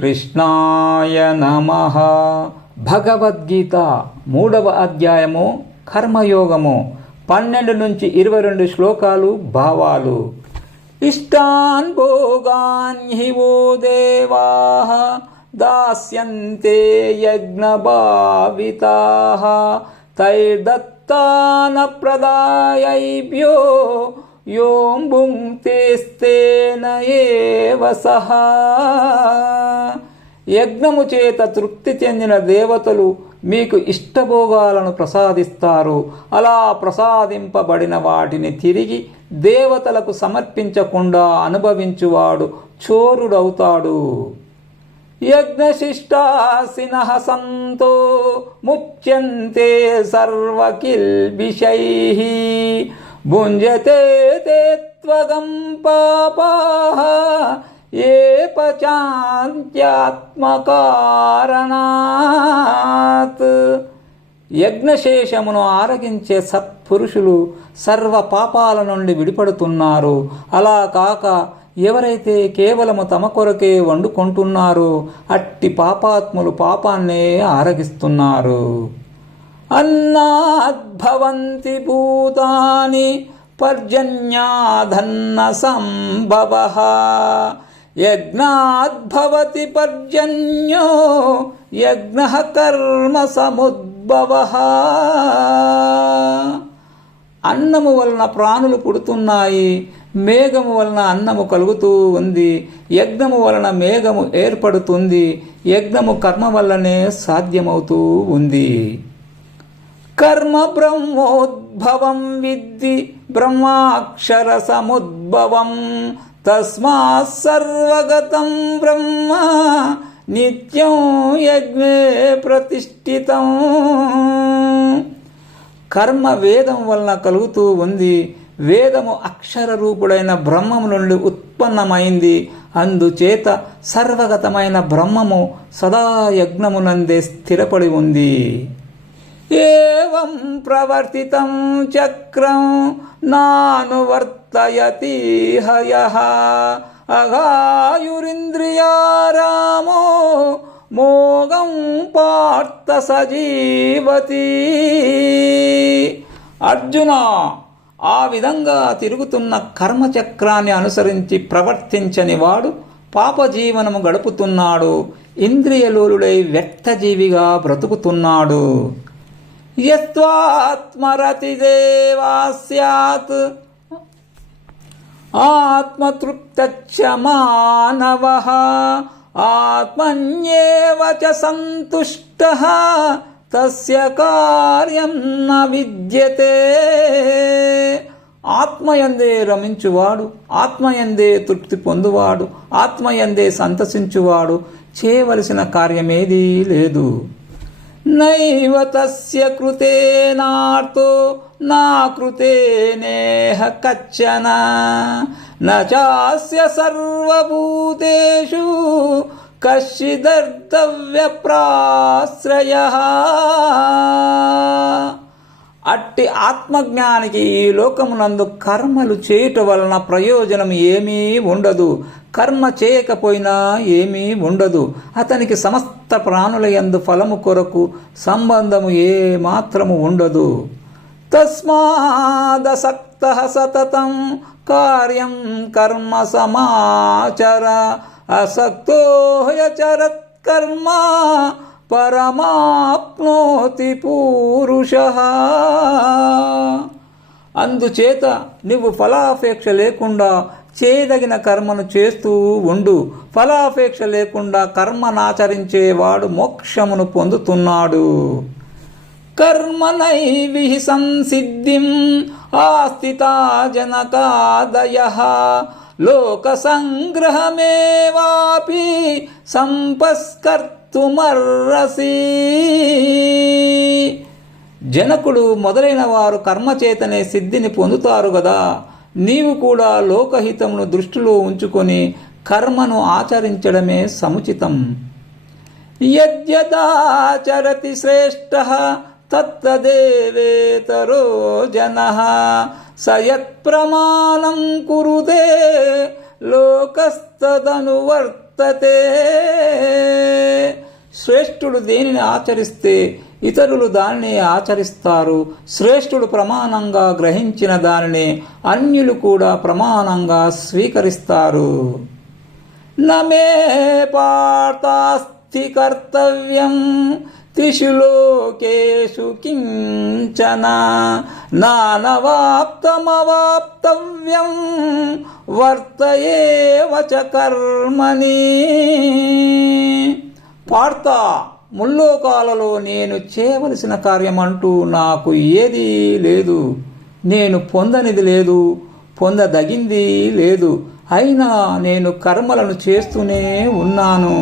శ్రీకృష్ణాయ నమః. భగవద్గీత 3వ అధ్యాయము కర్మయోగము 12 నుంచి 22 శ్లోకాలు భావాలు. ఇష్టాన్ భోగాన్ హి వో దేవాః దాస్యంతే యజ్ఞభావితాః తైర్దత్తాన ప్రదాయైభ్యో యోం భుంక్తేస్తేన ఏవ సహా. యజ్ఞము చేత తృప్తి చెందిన దేవతలు మీకు ఇష్టభోగాలను ప్రసాదిస్తారు. అలా ప్రసాదింపబడిన వాటిని తిరిగి దేవతలకు సమర్పించకుండా అనుభవించువాడు చోరుడవుతాడు. యజ్ఞశిష్టాసినః సంతో ముచ్యంతే సర్వకిల్బిషైః భుంజతే తే త్వగం పాపాః ఏ పచాంత్యాత్మకారణాత్. యజ్ఞశేషమును ఆరగించే సత్పురుషులు సర్వ పాపాల నుండి విడిపడుతున్నారు. అలా కాక ఎవరైతే కేవలము తమ కొరకే వండుకుంటున్నారో అట్టి పాపాత్ములు పాపాన్నే ఆరగిస్తున్నారు. అన్నాద్భవంతి భూతాని పర్జన్యాధన్న సంభవః యజ్ఞాద్భవతి పర్జన్యో యజ్ఞః కర్మ సముద్భవః. అన్నము వలన ప్రాణులు పుడుతున్నాయి, మేఘము వలన అన్నము కలుగుతూ ఉంది, యజ్ఞము వలన మేఘము ఏర్పడుతుంది, యజ్ఞము కర్మ వల్లనే సాధ్యమవుతూ ఉంది. కర్మ బ్రహ్మోద్భవం విద్ధి బ్రహ్మాక్షర సముద్భవం తస్మాత్ సర్వగతం బ్రహ్మ నిత్యం యజ్ఞే ప్రతిష్ఠితం. కర్మ వేదం వలన కలుగుతూ ఉంది, వేదము అక్షర రూపుడైన బ్రహ్మము నుండి ఉత్పన్నమైంది. అందుచేత సర్వగతమైన బ్రహ్మము సదా యజ్ఞమునందే స్థిరపడి ఉంది. ఏవం ప్రవర్తితం చక్రం నానువర్తయతి హయః అఘాయురింద్రియారామో మోగం పార్థ సజీవతి. అర్జున, ఆ విధంగా తిరుగుతున్న కర్మచక్రాన్ని అనుసరించి ప్రవర్తించని వాడు పాపజీవనము గడుపుతున్నాడు, ఇంద్రియలోలుడై వ్యర్థజీవిగా బ్రతుకుతున్నాడు. యస్త్వాత్మరతి దేవా స్యాత్ ఆత్మతృప్తచ్చ మానవః ఆత్మన్యేవ చ సంతుష్టః తస్య కార్యం న విద్యతే. ఆత్మయందే రమించువాడు, ఆత్మయందే తృప్తి పొందువాడు, ఆత్మయందే సంతసించువాడు చేయవలసిన కార్యమేదీ లేదు. నైవ తస్య కృతేనార్తో నా కృతేనేహ కచ్చన నాస్య సర్వభూతేషు కశ్చిదర్తవ్యప్రాశ్రయః. అట్టి ఆత్మజ్ఞానికి ఈ లోకమునందు కర్మలు చేయుట వలన ప్రయోజనం ఏమీ ఉండదు, కర్మ చేయకపోయినా ఏమీ ఉండదు. అతనికి సమస్త ప్రాణుల యందు ఫలము కొరకు సంబంధము ఏ మాత్రము ఉండదు. తస్మాదసక్తః సతతం కార్యం కర్మ సమాచర అసక్తో హ్యచరత్ కర్మ పరమాప్నోతి పూరుషః. అందుచేత నువ్వు ఫలాపేక్ష లేకుండా చేయదగిన కర్మను చేస్తూ ఉండు. ఫలాపేక్ష లేకుండా కర్మనాచరించేవాడు మోక్షమును పొందుతున్నాడు. కర్మణైః సంసిద్ధిం ఆస్థితా జనకాదయః లోక సంగ్రహమేవాపి సంపస్కర్తుమర్హసి. జనకుడు మొదలైన వారు కర్మచేతనే సిద్ధిని పొందుతారు గదా. నీవు కూడా లోకహితమును దృష్టిలో ఉంచుకొని కర్మను ఆచరించడమే సముచితం. యద్యదాచరతి శ్రేష్ఠః తత్తదేవేతరో జనః సయత్ ప్రమాణం కురుతే లోకస్తదనువర్తతే. వర్తతే. శ్రేష్ఠుడు దేనిని ఆచరిస్తే ఇతరులు దానిని ఆచరిస్తారు. శ్రేష్ఠుడు ప్రమాణంగా గ్రహించిన దానిని అన్యులు కూడా ప్రమాణంగా స్వీకరిస్తారు. నమే పార్థాస్తి కర్తవ్యం త్రిషు లోకేషు కించన నానవాప్తమవాప్తవ్యం వర్తయేవ చ కర్మణి. పార్థ, ముల్లోకాలలో నేను చేయవలసిన కార్యమంటూ నాకు ఏదీ లేదు. నేను పొందనిది లేదు, పొందదగింది లేదు. అయినా నేను కర్మలను చేస్తూనే ఉన్నాను.